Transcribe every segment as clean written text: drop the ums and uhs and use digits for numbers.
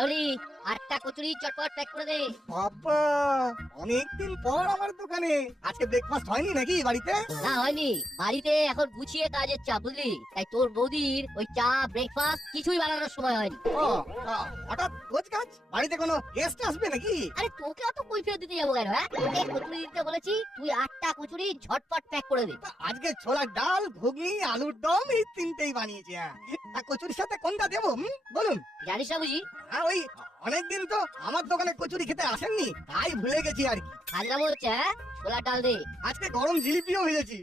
এলি 8টা কচুরি চটপট প্যাক করে দে। বাবা, অনেকদিন পর আমার দোকানে। আজকে ব্রেকফাস্ট হয়নি নাকি বাড়িতে? না হয়নি, বাড়িতে এখন গুছিয়ে কাজের চাপ বুঝলি, তাই তোর বৌদির ওই চা ব্রেকফাস্ট কিছুই বানানোর সময় হয়নি। ও, হঠাৎ রোজ কাজ? বাড়িতে কোনো গেস্ট আসবে নাকি? আরে তোকে অত কৈফিয়ত দিতে যাবো কেন? হ্যাঁ, তোকে কচুরি দিতে বলেছি, তুই 8টা কচুরি ঝটপট প্যাক করে দে। আজকে ছোলার ডাল, ঘুগনি, আলুর দম এই তিনটেই বানিয়েছি। তা কচুরির সাথে কোনটা দেবো বলুন? জানিস না বুঝি? ওই অনেকদিন তো আমার দোকানে কচুরি খেতে আসেননি, তাই ভুলে গেছি আর কি। হাজরামো হচ্ছে, হ্যাঁ, ছোলার ডাল দে। আজকে গরম জিলিপিও ভেজেছি,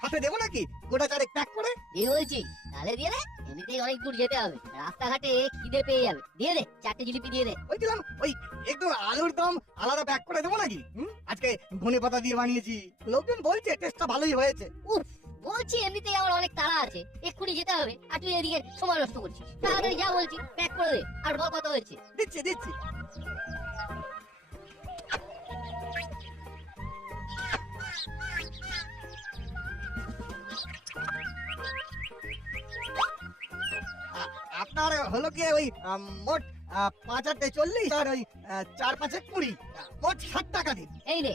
সাথে দেবো নাকি গোটা চারেক প্যাক করে? দিয়ে বলছি, তাহলে দিয়ে দে, এমনিতেই অনেক দূর যেতে হবে, রাস্তাঘাটে খিদে পেয়ে যাবে। দিয়ে দে, 4টে জিলিপি দিয়ে দে। ওই দিলাম, ওই একটু আলুর দম আলাদা প্যাক করে দেবো নাকি? আজকে ধনে পাতা দিয়ে বানিয়েছি, লোকজন বলছে টেস্টটা ভালোই হয়েছে। উফ, বলছি এমনিতেই আমার অনেক তাড়া আছে, এক্ষুনি যেতে হবে, আর তুই এদিকে সময় নষ্ট করছিস। তাড়াতাড়ি যা বলছি, প্যাক করে দে। আর বল কত হয়েছে? দিচ্ছি দিচ্ছি। আপনার হলো কি ওই মোট 5×8 = 40 আর ওই 4×5 = 20, মোট 60 টাকা দিন। এই নে।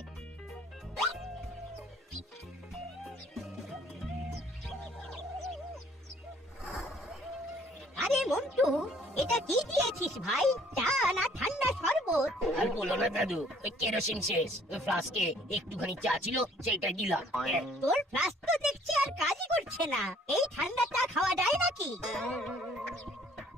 আরে মন্টু, এটা কি দিয়েছিস ভাই? চা না ঠান্ডা শরবত? আর বলো না দাদু, ওই কেরোসিন শেষ, ওই ফ্লাস্কে একটুখানি চা ছিল, সেইটাই দিলাম। তোর ফ্লাস্ক তো দেখছি আর কাজই করছে না। এই ঠান্ডা চা খাওয়া যায় নাকি?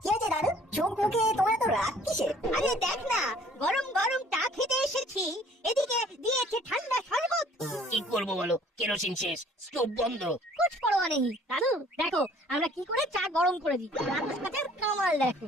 কি আছে দাদু, চোখ মুখে তোমার তো রাগ কিসে? আরে দেখ না, গরম গরম চা খেতে এসেছি, এদিকে দিয়েছে ঠান্ডা শরবত। কি করবো বলো, কেরোসিন শেষ, স্টোভ বন্ধ। কুছ পরোয়া নেই দাদু, দেখো আমরা কি করে চা গরম করে দিই। রাক্ষস কাছের কামাল দেখো।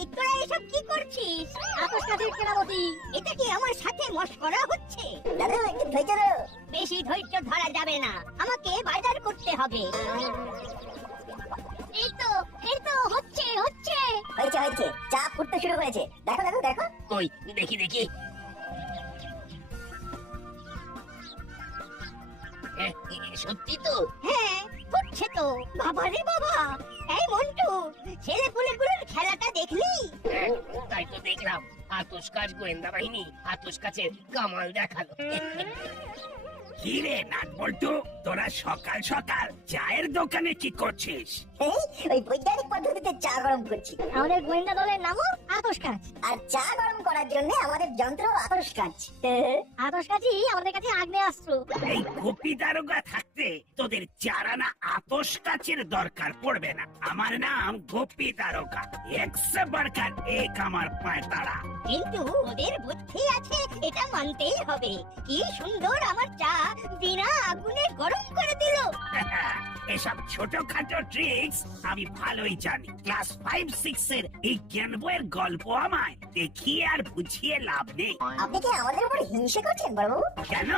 এই তোরা এসব কি করছিস? আকাশ কাছের কেরামতি, এটা কি আমার সাথে মশকরা হচ্ছে? দাদু একটু ধৈর্য ধরো। বেশি ধৈর্য ধরা যাবে না, আমাকে বাজার করতে হবে। এই তো হচ্ছে হচ্ছে হয়েছে হয়েছে, চা ফুটতে শুরু হয়েছে। দেখো দেখো দেখো। কই দেখি দেখি। সত্যি তো? হ্যাঁ ফুটছে তো। বাবা রে বাবা, এই মন্টু, ছেলে পুলেগুলোর খেলাটা দেখলি? তাই তো দেখলাম, আতশ কাজ গোয়েন্দা বাহিনী আতশ কাছের কামাল দেখালো। কি রে নাট বল্টু, তোরা সকাল সকাল চায়ের দোকানে কি করছিস? ওই বৈজ্ঞানিক পদ্ধতিতে চা গরম করছি। আমাদের গোয়েন্দা দলের নামও আতশ কাজ, আর চা গরম করার জন্য আমাদের যন্ত্র আতশ কাজ। আতশ কাজই আমাদের কাছে আগ্নেয়াস্ত্র। এই গোপী দারোগা থাকতে তোদের চারানা আতশ কাচের দরকার পড়বে না। আমার নাম গোপী দারোগা, একশো বারকার এক আমার পায় তারা। কিন্তু ওদের বুদ্ধি আছে, এটা মানতেই হবে। কি সুন্দর আমার চা বিনা আগুনে গরম করে দিল। এসব ছোটখাটো ট্রিক্স আমি ভালোই জানি। ক্লাস 5-6 এর এই জ্ঞান বইয়ের গল্প আমায় দেখিয়ে আর বুঝিয়ে লাভ নেই। আপনি কি আমাদের উপর হিংসে করছেন বাবু? কেন,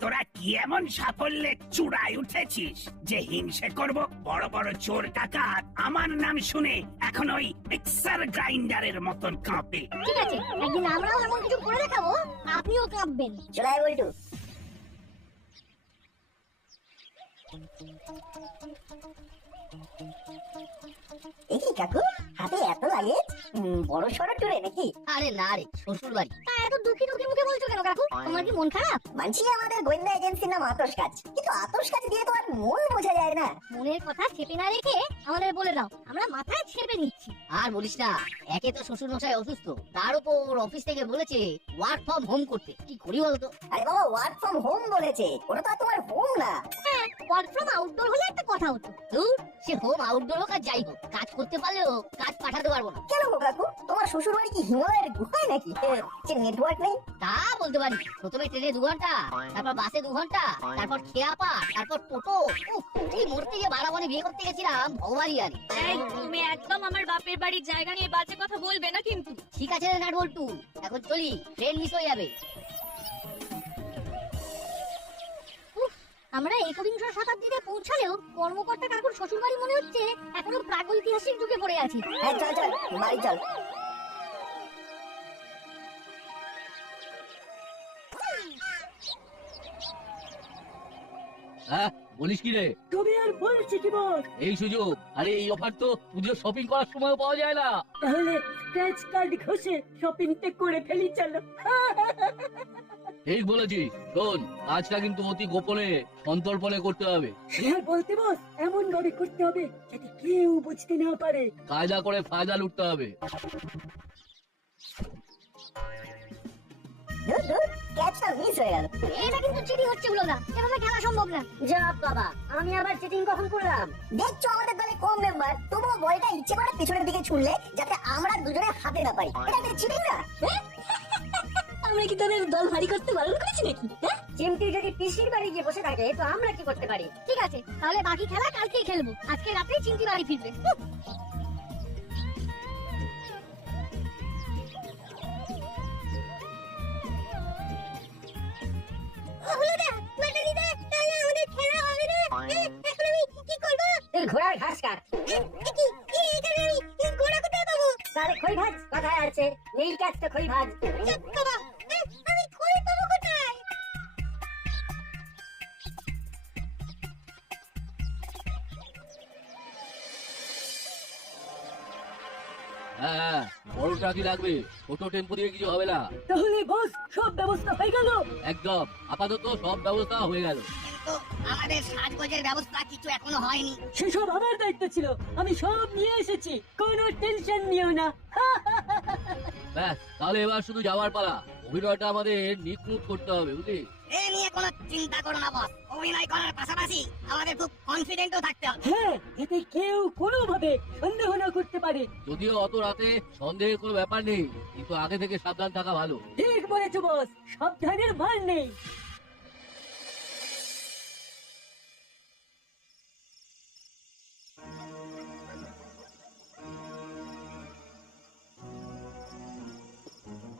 তোরা কি এমন সাফল্যে চূড়ায় উঠেছিস যে হিংসে করব? বড় বড় চোর ডাকাত আমার নাম শুনে এখন ওই মিক্সার গ্রাইন্ডারের মতন কাঁপে। ঠিক আছে, একদিন আমরাও এমন কিছু করে দেখাবো, আপনিও কাঁপবেন। চলাই বল্টু। এই কাকু, হাতে এত লাগে, বড় সড়ো টুরে নাকি? আরে না রে, শ্বশুর বাড়ি। তা এত দুঃখী দুঃখী মুখে বলছো কেন কাকু? তোমার কি মন খারাপ? মানছি আমাদের গোয়েন্দা এজেন্সির নাম আতশ কাজ, কিন্তু আতশ কাজ দিয়ে তো আর মন বোঝা যায় না। মনের কথা চেপে না রেখে আমাদের বলে দাও, আমরা মাথায় ছেপে নিচ্ছি। আর বলিস না, একে তো শ্বশুর মশাই অসুস্থ, তার উপর অফিস থেকে বলেছে ওয়ার্ক ফ্রম হোম করতে। কি করি বলতো? আরে বাবা, ওয়ার্ক ফ্রম হোম বলেছে, ওটা তো আর তোমার হোম না। হ্যাঁ, ওয়ার্ক ফ্রম আউটডোর হলে একটা কথা হতো। তুই সে হোম আউটডোর হোক আর যাই হোক, কাজ করতে পারলেও কাজ পাঠাতে পারবো না। কেন গো কাকু, তোমার শ্বশুর বাড়ি কি হিমালয়ের গুহায় নাকি যে নেটওয়ার্ক নেই? তা বলতে পারি, প্রথমে ট্রেনে 2 ঘন্টা, তারপর বাসে 2 ঘন্টা, তারপর খেয়াপা, তারপর টোটো। এই মরতে গিয়ে বারাবণে বিয়ে করতে গেছিলাম, ভগবানই জানে। এই তুমি একদম আমার বাপের বাড়ির জায়গা নিয়ে বাজে কথা বলবে না কিন্তু। ঠিক আছে রে নাট বল্টু, এখন চলি, ট্রেন মিস হয়ে যাবে। আমরা 21শ শতাব্দীতে পৌঁছালেও কর্মকর্তা কাকুর শ্বশুর বাড়ি মনে হচ্ছে এখনো প্রাগৈতিহাসিক যুগে পড়ে আছি। চল চল বাড়ি চল। হ্যাঁ বলিস কি রে? তবে আর বলছি কি বস, এই সুযোগ, আরে এই অফার তো পুজোর শপিং করার সময়ও পাওয়া যায় না। তাহলে স্ক্র্যাচ কার্ড ঘষে শপিংটা করে ফেলি চলো। ঠিক বলেছিস। শোন, কাজটা কিন্তু অতি গোপনে সন্তর্পণে করতে হবে। হ্যাঁ বলতে বস, এমন ভাবে করতে হবে যাতে কেউ বুঝতে না পারে। কায়দা করে ফায়দা লুটতে হবে। ধুর ধুর, ক্যাচটা মিস হয়ে গেল। এটা কিন্তু চিটিং হচ্ছে বলো না, এভাবে খেলা সম্ভব না। যা বাবা, আমি আবার চিটিং কখন করলাম? দেখছো আমাদের দলে কম মেম্বার, তবুও বলটা ইচ্ছে করে পিছনের দিকে ছুঁড়লে যাতে আমরা দুজনে হাতে না পাই। এটা কি চিটিং না? আমরা কি তোদের দল ভারী করতে বারণ করেছি নাকি? চিমটি যদি পিসির বাড়ি গিয়ে বসে থাকে তো আমরা কি করতে পারি? ঠিক আছে, তাহলে বাকি খেলা কালকেই খেলবো। আজকে রাতেই চিমটি বাড়ি ফিরবে। ঘোড়ার ঘাস কাট। তাহলে খই ভাজ কথায় আছে, নীল কাজ তো খই ভাজ। হ্যাঁ, বড় ট্রাকই লাগবে, ছোট টেম্পো দিয়ে কিছু হবে না। তাহলে বস সব ব্যবস্থা হয়ে গেল? একদম, আপাতত সব ব্যবস্থা হয়ে গেল। কিন্তু আমাদের সাজগোজের ব্যবস্থা কিছু এখনো হয়নি। সেসব আমার দায়িত্ব ছিল, আমি সব নিয়ে এসেছি, কোনো টেনশন নিও না। ব্যাস, তাহলে এবার শুধু যাওয়ার পালা। অভিনয়টা আমাদের নিখুঁত করতে হবে, বুঝলি? এ নিয়ে কোনো চিন্তা করো না বস, অভিনয় করার পাশাপাশি আমাদের খুব কনফিডেন্টও থাকতে হবে। হ্যাঁ, যাতে কেউ কোনোভাবে সন্দেহ না করতে পারে। যদিও অত রাতে সন্দেহের কোনো ব্যাপার নেই, কিন্তু আগে থেকে সাবধান থাকা ভালো। ঠিক বলেছো বস, সাবধানের মান নেই।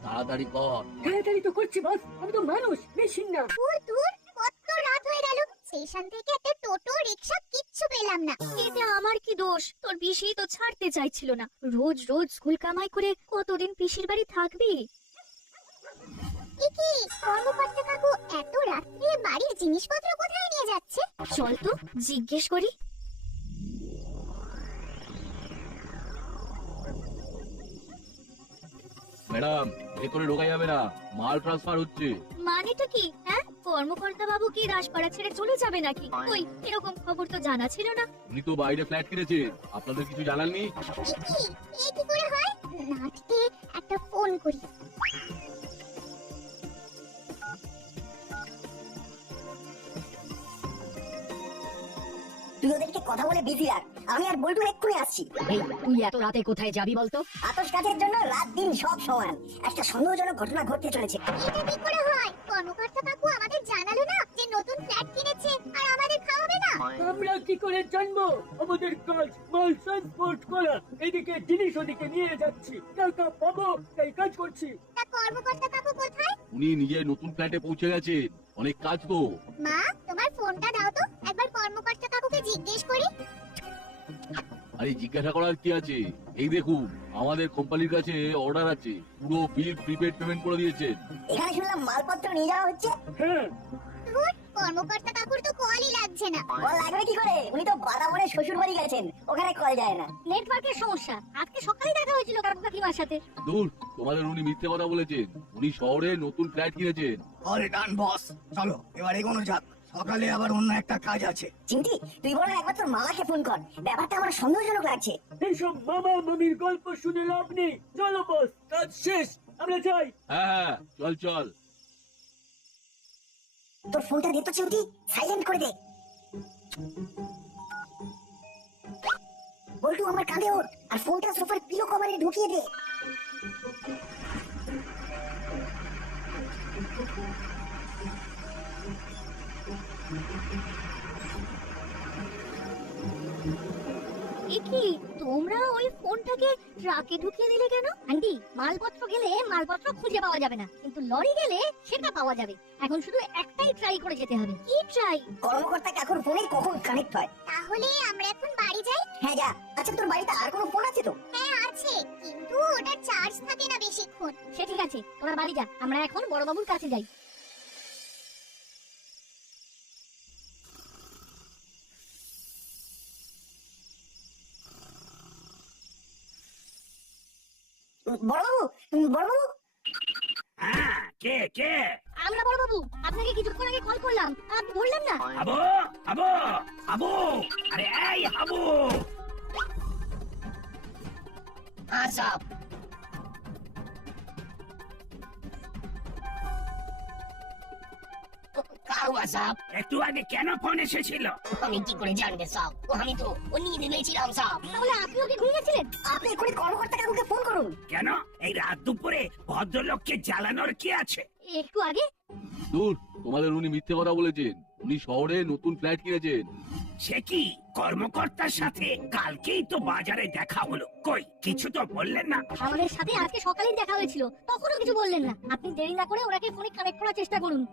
তাড়াতাড়ি কর। তাড়াতাড়ি তো করছি বস, আমি তো মানুষ, মেশিন না। কত রাত হয়ে গেল, স্টেশন থেকে একটা টোটো রিকশা কিচ্ছু পেলাম না। এতে আমার কি দোষ? তোর পিসি তো ছাড়তে চাইছিল না। রোজ রোজ স্কুল কামাই করে কতদিন পিসির বাড়ি থাকবি? কি কর্মকর্তা কাকু এত রাত্রে বাড়ির জিনিসপত্র কোথায় নিয়ে যাচ্ছে? চল তো জিজ্ঞেস করি। ম্যাডাম, ভেতরে ঢোকা যাবে না, মাল ট্রান্সফার হচ্ছে। মানেটা কি? হ্যাঁ, কর্মকর্তা বাবু কি রাজপাড়া ছেড়ে চলে যাবে নাকি? ওই এরকম খবর তো জানা ছিল না। উনি তো বাইরে ফ্ল্যাট কিনেছেন, আপনাদের কিছু জানাননি? এ কি করে হয়? নাটকে একটা ফোন করি। তুই ওদেরকে কথা বলে বিজি রাখ, আমি আর বল্টু এক্ষুনি আসছি। এই তুই এত রাতে কোথায় যাবি বলতো? আতশ কাজের জন্য রাত দিন সব সমান। একটা সন্দেহজনক ঘটনা ঘটতে চলেছে। এটা কি করে হয়? কর্মকর্তা কাকু আমাদের জানালো না যে নতুন ফ্ল্যাট কিনেছে আর আমাদের খাওয়াবে না? আমরা কি করে জানবো? আমাদের কাজ মাল ট্রান্সপোর্ট করা, এদিকে জিনিস ওদিকে নিয়ে যাচ্ছি, টাকা পাবো তাই কাজ করছি। তা কর্মকর্তা কাকু কোথায়? উনি নিজে নতুন ফ্ল্যাটে পৌঁছে গেছেন, অনেক কাজ তো। মা, তোমার ফোনটা দাও তো, একবার কর্মকর্তা কাকুকে জিজ্ঞেস করি। আরে জিজ্ঞাসা করার কি আছে? এই দেখুন, আমাদের কোম্পানির কাছে অর্ডার আছে, পুরো বিল প্রিপেড পেমেন্ট করে দিয়েছেন। এখানে শুনলাম মালপত্র নিয়ে যাওয়া হচ্ছে। হ্যাঁ, কর্মকর্তা কাকুর তো কলই লাগছে না। কল লাগবে কি করে? উনি তো বাদামরে শ্বশুর বাড়ি গেছেন, ওখানে কল যায় না। নেটওয়ার্কের সমস্যা। আজকে সকালে দেখা হয়েছিল কাকু কাকিমার সাথে। দূর, তোমাদের উনি মিথ্যে কথা বলেছেন। উনি শহরে নতুন ফ্ল্যাট কিনেছেন। আরে ডান বস, চলো এবার এগোনো যাক, সকালে আবার অন্য একটা কাজ আছে। চিন্তি, তুই বড় একবার তোর মামাকে ফোন কর, ব্যাপারটা আমার সন্দেহজনক লাগছে। এইসব মামা মামির গল্প শুনে লাভ নেই। চলো বস, কাজ শেষ, আমরা যাই। হ্যাঁ, চল চল। তোর ফোনটা দে তো চিন্তি, সাইলেন্ট করে দে। বল্টু আমার কাঁধে ওঠ আর ফোনটা সোফার পিলো কভারে ঢুকিয়ে দে। এ কি, তোমরা ওই ফোনটাকে ট্রাকে ঢুকিয়ে দিলে কেন? আন্টি, মালপত্র গেলে মালপত্র খুঁজে পাওয়া যাবে না, কিন্তু লরি গেলে সেটা পাওয়া যাবে। এখন শুধু একটাই ট্রাই করে যেতে হবে। কি ট্রাই? কর্মকর্তা কাকুর ফোনে কখন কানেক্ট হয়। তাহলে আমরা এখন বাড়ি যাই? হ্যাঁ যা। আচ্ছা, তোর বাড়িতে আর কোনো ফোন আছে তো? হ্যাঁ আছে, কিন্তু ওটা চার্জ থাকে না বেশিক্ষণ। সে ঠিক আছে, তোরা বাড়ি যা, আমরা এখন বড়বাবুর কাছে যাই। বড়বাবু বড়বাবু হ্যাঁ, কে কে? আমরা বড় বাবু আপনাকে কিছুক্ষণ আগে কল করলাম, আপনি ধরলেন না। হাবু, হাবু, হাবু, আরে এই হাবু। সব কাউয়া সব একটু আগে কেন ফোন এসেছিল? আমি কি করে জানবে সব? আমি তো ও নিয়ে নিয়েছিলাম সব। তাহলে আপনি ওকে ঘুমিয়েছিলেন? আপনি এক্ষুনি কর্মকর্তা কাকুকে ফোন করুন। কেন এই রাত দুপুরে ভদ্রলোককে জ্বালানোর কি আছে? একটু আগে দূর, তোমাদের উনি মিথ্যে কথা বলেছেন। উনি শহরে নতুন ফ্ল্যাট কিনেছেন। সে কি কর্মকর্তার সাথে কালকেই তো বাজারে দেখা হলো, কই কিছু তো বললেন না? আমাদের সাথে আজকে সকালেই দেখা হয়েছিল, তখনও কিছু বললেন না। আপনি দেরি না করে ওনাকে ফোনে কানেক্ট করার চেষ্টা করুন।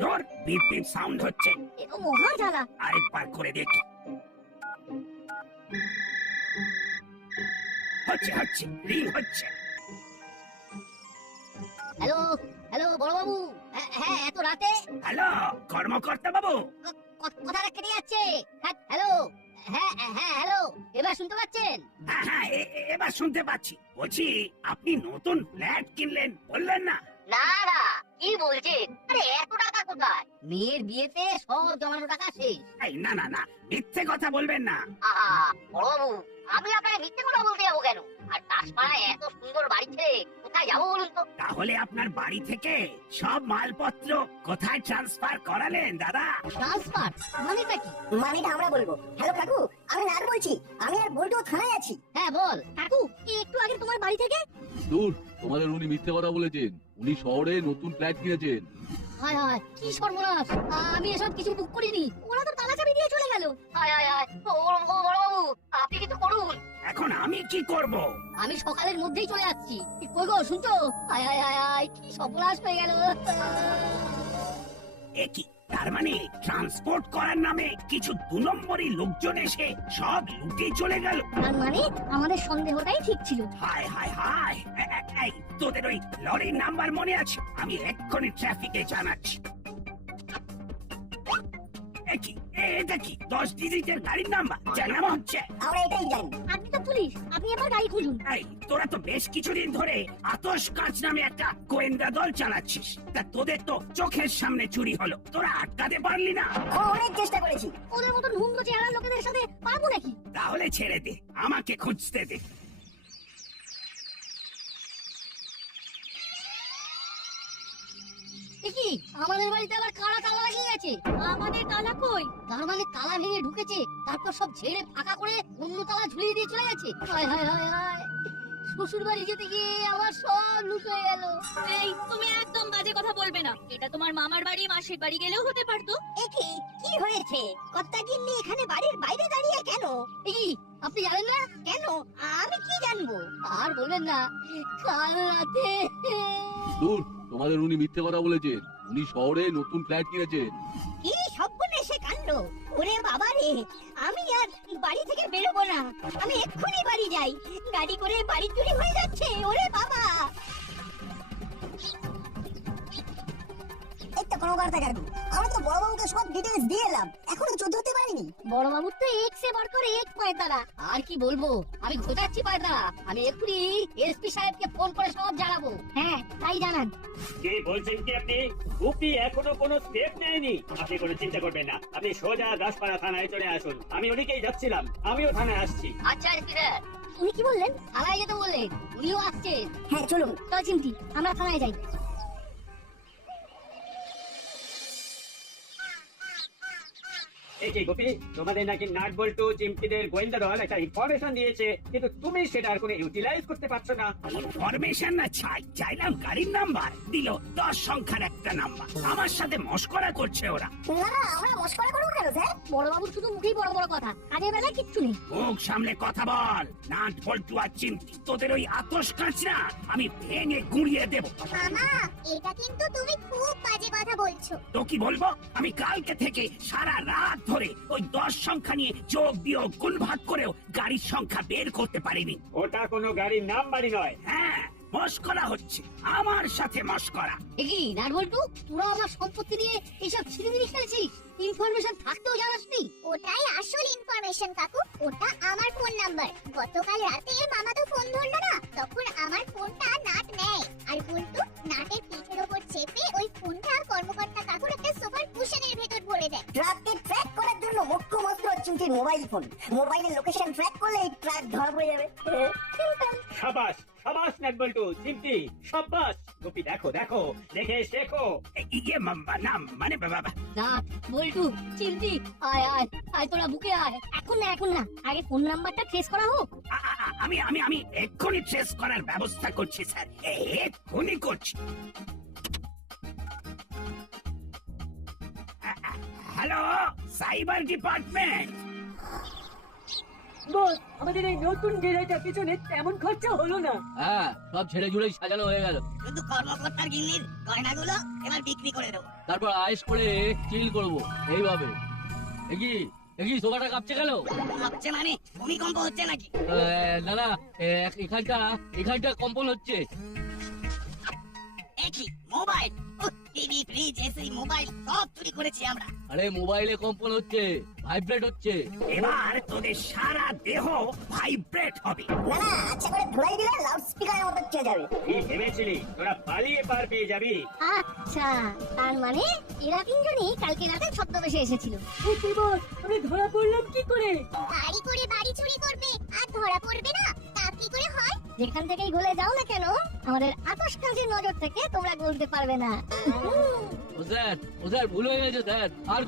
ধর, বিপ বিপ সাউন্ড হচ্ছে। এ তো মহা জ্বালা। আরেকবার করে দেখি। হচ্ছে হচ্ছে, রিং হচ্ছে। হ্যালো হ্যালো বড় বাবু, হ্যাঁ এত রাতে হ্যালো কর্মকর্তা বাবু। কথাটা কেটে যাচ্ছে। হ্যালো, হ্যাঁ হ্যাঁ হ্যালো, এবার শুনতে পাচ্ছেন? হ্যাঁ হ্যাঁ, এবার শুনতে পাচ্ছি। বলছি আপনি নতুন ফ্ল্যাট কিনলেন বললেন না? না না, কি বলছেন? আরে এত টাকা কোথায়? মেয়ের বিয়েতে সব জমানো টাকা শেষ। এই না না না, মিথ্যে কথা বলবেন না। আহা বড়বাবু, আমি আপনাকে মিথ্যে কথা বলতে যাবো কেন? আর দাসপাড়ায় এত সুন্দর বাড়ি ছেড়ে কোথায় যাবো বলুন তো? তাহলে আপনার বাড়ি থেকে সব মালপত্র কোথায় ট্রান্সফার করালেন দাদা? ট্রান্সফার মানেটা কি? মানেটা আমরা বলবো। হ্যালো কাকু, আমি নাট বলছি। আমি আর বল্টু থানায় আছি। হ্যাঁ বল। কাকু, একটু আগে তোমার বাড়ি থেকে দূর, তোমাদের উনি মিথ্যে কথা বলেছেন। উনি শহরে নতুন ফ্ল্যাট কিনেছেন। হায় হায়, কি সর্বনাশ! আমি এসব কিছু বুক করিনি। ওরা তো তালা চাবি দিয়ে চলে গেল। হায় হায় হায়, বড়বাবু আপনি কিছু করুন। এখন আমি কি করব? আমি সকালের মধ্যেই চলে যাচ্ছি। কই গো, শুনছো? হায় হায় হায় হায়, কি সর্বনাশ হয়ে গেল! এ কি, তার মানে ট্রান্সপোর্ট করার নামে কিছু 2 নম্বরই লোকজন এসে সব লুটে চলে গেল। তার মানে আমাদের সন্দেহটাই ঠিক ছিল। হায় হায় হায়, এই তোদের ওই লরির নাম্বার মনে আছে? আমি এক্ষুনি ট্রাফিকে জানাচ্ছি। এটা কি 10 ডিজিটের গাড়ির নাম্বার? জানানো হচ্ছে। আমরা এটাই জানি। আপনি তো পুলিশ, আপনি এবার গাড়ি খুঁজুন। এই তোরা তো বেশ কিছুদিন ধরে আতশ কাজ নামে একটা গোয়েন্দা দল চালাচ্ছিস। তা তোদের তো চোখের সামনে চুরি হলো, তোরা আটকাতে পারলি না? অনেক চেষ্টা করেছি। ওদের মতন হুমড়ো চেহারার লোকেদের সাথে পারবো নাকি? তাহলে ছেড়ে দে, আমাকে খুঁজতে দে। কি আমাদের বাড়িতে আবার কারা তালা লাগিয়ে গেছে? আমাদের তালা কই? তার মানে তালা ভেঙে ঢুকেছে, তারপর সব ঝেড়ে ফাঁকা করে অন্য তালা ঝুলিয়ে দিয়ে চলে গেছে। হায় হায় হায় হায়, শ্বশুর বাড়ি যেতে গিয়ে আমার সব লুট হয়ে গেল। এই, তুমি একদম বাজে কথা বলবে না। এটা তোমার মামার বাড়ি, মাসির বাড়ি গেলেও হতে পারতো। একই কি হয়েছে? কর্তাগিন্নি এখানে বাড়ির বাইরে দাঁড়িয়ে কেন? এই আপনি জানেন না? কেন? আমি কি জানবো? আর বলবেন না, কাল রাতে দূর, তোমাদের উনি মিথ্যে কথা বলেছেন। উনি শহরে নতুন ফ্ল্যাট কিনেছেন। কি সর্বনেশে কাণ্ড! ওরে বাবা রে, আমি আর বাড়ি থেকে বেরোবো না। আমি এক্ষুনি বাড়ি যাই। গাড়ি করে বাড়ি চুরি হয়ে যাচ্ছে। ওরে বাবা! একটা কর্মকর্তা কাকু, আমরা তো বড়বাবুকে সব ডিটেইলস দিয়ে এলাম, এখনো চোদ্দ হতে পারিনি। বড়বাবুর তো এক সে বার করে এক পায়তারা। আর কি বলবো, আমি খোঁজাচ্ছি পায়তারা। আমি এক্ষুনি এসপি সাহেবকে ফোন করে সব জানাবো। হ্যাঁ, তাই জানান। কি বলছেন কি আপনি? গুপি এখনো কোনো স্টেপ নেয়নি। আপনি কোনো চিন্তা করবেন না, আপনি সোজা দাসপাড়া থানায় চলে আসুন। আমি ওদিকেই যাচ্ছিলাম, আমিও থানায় আসছি। আচ্ছা এসপি স্যার, উনি কি বললেন? থানায় যেতে বললেন, উনিও আসছেন। হ্যাঁ চলুন। চল চিমটি, আমরা থানায় যাই। এই যে গোপি, তোমাদের নাকি নাট বল্টু চিমটিদের গোয়েন্দা দল একটা ইনফরমেশন দিয়েছে, কিন্তু তুমি সেটার কোনো ইউটিলাইজ করতে পারছো না। ইনফরমেশন না চাইলাম গাড়ির নাম্বার, দিল 10 সংখ্যার একটা নাম্বার। আমার সাথে মস্করা করছে ওরা। না, আমরা মস্করা করবো কেন স্যার? বড়বাবুর শুধু মুখেই বড় বড় কথা, কাজের বেলায় কিচ্ছু নেই। মুখ সামলে কথা বল। নাট বল্টু আর চিমটি তোদের ওই আতশ কাজ না আমি ভেঙে গুঁড়িয়ে দেব। মামা, এটা কিন্তু তুমি খুব বাজে কথা বলছো। তো কি বলবো? আমি কালকে থেকে সারা রাত ধরে ওই 10 সংখ্যা নিয়ে যোগ বিয়োগ গুণ ভাগ করেও গাড়ির সংখ্যা বের করতে পারিনি। ওটা কোনো গাড়ির নাম্বারই নয়। হ্যাঁ, মস্করা হচ্ছে, আমার সাথে মস্করা। দেখি নাটবল্টু, তোরা আমার সম্পত্তি নিয়ে এইসব ছিনিমিনি খেলছিস, ইনফরমেশন থাকতেও জানাসনি। ওটাই আসল ইনফরমেশন কাকু, ওটা আমার ফোন নাম্বার। গতকাল রাতে মামা তো ফোন ধরলো না, তখন আমার ফোনটা নাট নেয় আর বলতো নাটের পিঠের ওপর চেপে ওই ফোনটা কর্মকর্তা কাকুর একটা সোফার কুশনের ভেতর ভরে দেয়। ট্রাককে ট্র্যাক করার জন্য মুখ্য অস্ত্র চিমটির মোবাইল ফোন। মোবাইলের লোকেশন ট্র্যাক করলে এই ট্রাক ধরা পড়ে যাবে। সাবাস সাবাস নাটবল্টু, চিমটি সাবাস। গোপী দেখো দেখো, দেখে শেখো। ইয়ে না মানে বাবা, নাট, বল্টু, চিমটি, আয় আয় আয়, তোরা বুকে আয়। এখন না, আগে ফোন নাম্বারটা ট্রেস করা হোক। আমি আমি আমি এক্ষুনি ট্রেস করার ব্যবস্থা করছি স্যার, এক্ষুনি করছি। Hello, cyber department. বস, আমাদের এই নতুন গেরাইটার পিছনে তেমন খরচা হলো না। হ্যাঁ, সব ছেড়ে জুড়েই সাজানো হয়ে গেল। কিন্তু কর্মকর্তার গিন্নির গয়নাগুলো এবার বিক্রি করে দেবো। তারপর আয়েস করে চিল করব এইভাবে। এগি সোফাটা কাঁপছে কেন? ভাবছে মানে ভূমিকম্প হচ্ছে নাকি? না না, এখানটা কম্পন হচ্ছে। একই mobile, TV, fridge, AC, mobile সব চুরি করেছি আমরা। আরে মোবাইলে কম্পন হচ্ছে, ভাইব্রেট হচ্ছে। এবার তোদের সারা দেহ ভাইব্রেট হবে। না না, আচ্ছা করে ধুলাই দিলে লাউড স্পিকারের মতো চলে যাবে। কি ভেবেছিলি তোরা পালিয়ে পার পেয়ে যাবি? আচ্ছা, তার মানে এরা তিনজনই কালকে রাতে ছদ্মবেশে এসেছিল। কি বস, আমি ধরা পড়লাম কি করে? বাড়ি করে বাড়ি চুরি করবে আর ধরা পড়বে না, তা কি করে হয়? যেখান থেকেই গলে যাও না কেন, আমাদের আতশ কাজের নজর থেকে তোমরা গলতে পারবে না। ও স্যার ভুল হয়ে গেছে স্যার, আর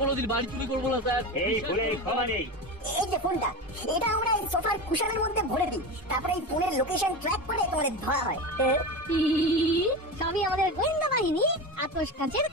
কোনোদিন বাড়ি চুরি করবো না স্যার। এই ভুলে ক্ষমা নেই। এই যে ফোনটা, এটা আমরা এই সোফার কুশনের মধ্যে ভরে দিই, তারপরে এই ফোনের লোকেশন ট্র্যাক করে তোমাদের ধরা হয়। সবই আমাদের গোয়েন্দা বাহিনী আতশ কাজের